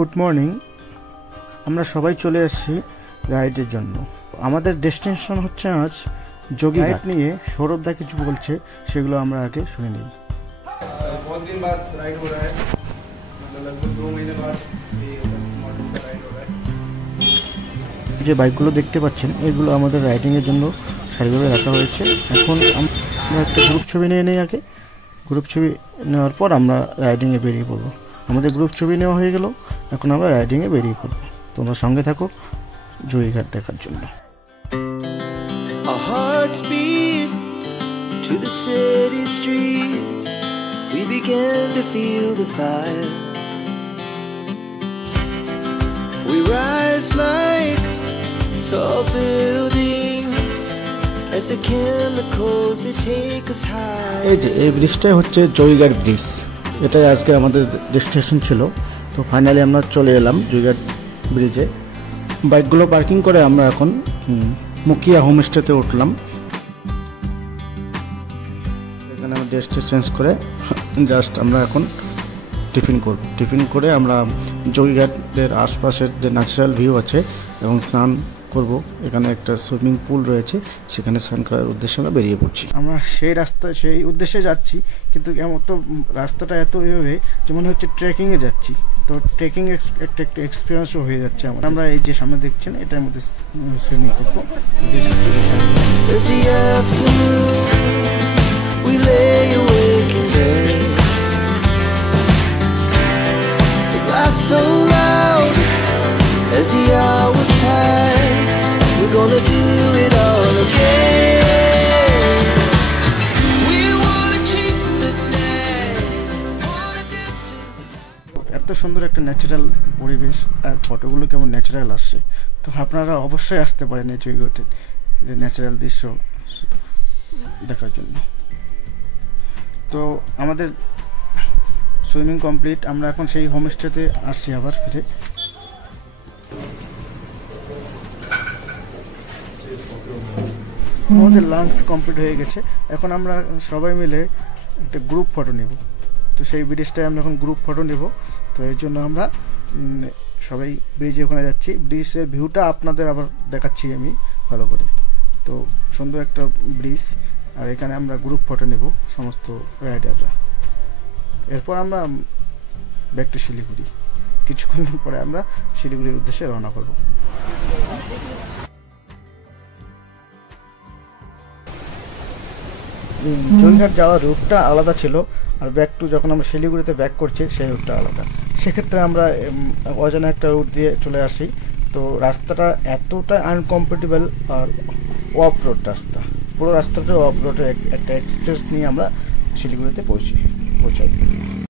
Good morning. আমরা সবাই চলে আসছি রাইডের জন্য। আমাদের ডেস্টিনেশন হচ্ছে আজ যোগীঘাট। নিয়ে সৌরভদা কিছু বলছে, সেগুলো আমরা আগে শুনে নিই। बहुत दिन बाद राइड हो रहा है, मतलब लगभग 2 महीने बाद ये मॉडल का राइड हो रहा है। যে বাইকগুলো দেখতে পাচ্ছেন এগুলো আমাদের রাইডিংয়ের জন্য সারিভাবে রাখা হয়েছে। এখন আমরা একটা গ্রুপ ছবি নিয়ে নিই। আগে গ্রুপ ছবি নেওয়ার পর আমরা রাইডিংয়ে বেরিয়ে পড়বো। আমাদের গ্রুপ ছবি নেওয়া হয়ে গেল, এখন আমরা রাইডিংয়ে বেরিয়ে পড়বো। তোমরা সঙ্গে থাকো যোগীঘাট দেখার জন্য। Our hearts beat to the city streets. We began to feel the fire. We rise like tall buildings as the chemicals they take us high. এই ব্রিজটাই হচ্ছে যোগীঘাট ব্রিজ। এটাই আজকে আমাদের ডেস্টিনেশন ছিল। তো ফাইনালি আমরা চলে এলাম যোগীঘাট ব্রিজে। বাইকগুলো পার্কিং করে আমরা এখন মুখিয়া হোমস্টেতে উঠলাম। এখানে আমরা ড্রেসটা চেঞ্জ করে জাস্ট আমরা এখন টিফিন করব। টিফিন করে আমরা যোগীঘাটের আশপাশের যে ন্যাচারাল ভিউ আছে এবং স্নান করব। এখানে একটা সুইমিং পুল রয়েছে, সেখানে স্নান করার উদ্দেশ্যে আমরা বেরিয়ে পড়ছি। আমরা সেই উদ্দেশ্যে যাচ্ছি, কিন্তু এমন তো রাস্তাটা এত এভাবে যে মনে হচ্ছে ট্রেকিংয়ে যাচ্ছি। তো ট্রেকিং একটা এক্সপিরিয়েন্সও হয়ে যাচ্ছে আমরা এই যে সামনে দেখছেন এটার মধ্যে সুইমিং করবো। We lay awake in bed. The glass so loud as the hours pass. We're gonna do it all again. We wanna chase the night. Wanna dance to the... এত সুন্দর একটা ন্যাচারাল পরিবেশ, আর ফটোগুলো কেমন ন্যাচারাল আসছে। তো আপনারা অবশ্যই আসতে পারেন এই যোগীঘাটের যে ন্যাচারাল দৃশ্য দেখার জন্য। তো আমাদের সুইমিং কমপ্লিট। আমরা এখন সেই হোমস্টেতে আসছি আবার ফিরে। আমাদের লাঞ্চ কমপ্লিট হয়ে গেছে। এখন আমরা সবাই মিলে একটা গ্রুপ ফটো নেব। তো সেই ব্রিজটায় আমরা এখন গ্রুপ ফটো নেব। তো এর জন্য আমরা সবাই ব্রিজে ওখানে যাচ্ছি। ব্রিজের ভিউটা আপনাদের আবার দেখাচ্ছি আমি ভালো করে। তো সুন্দর একটা ব্রিজ, আর এখানে আমরা গ্রুপ ফটো নেব সমস্ত রাইডাররা। এরপর আমরা ব্যাক টু শিলিগুড়ি। কিছুক্ষণ পরে আমরা শিলিগুড়ির উদ্দেশ্যে রওনা করব। যোগীঘাট যাওয়ার রুটটা আলাদা ছিল, আর ব্যাক টু যখন আমরা শিলিগুড়িতে ব্যাক করছি সেই রুটটা আলাদা। সেক্ষেত্রে আমরা অজানা একটা রুট দিয়ে চলে আসি। তো রাস্তাটা এতটা আনকমফোর্টেবল আর অফ রোড রাস্তা। পুরো রাস্তাটা অফ রোডের একটা এক্সপ্রেস নিয়ে আমরা শিলিগুড়িতে পৌঁছাই।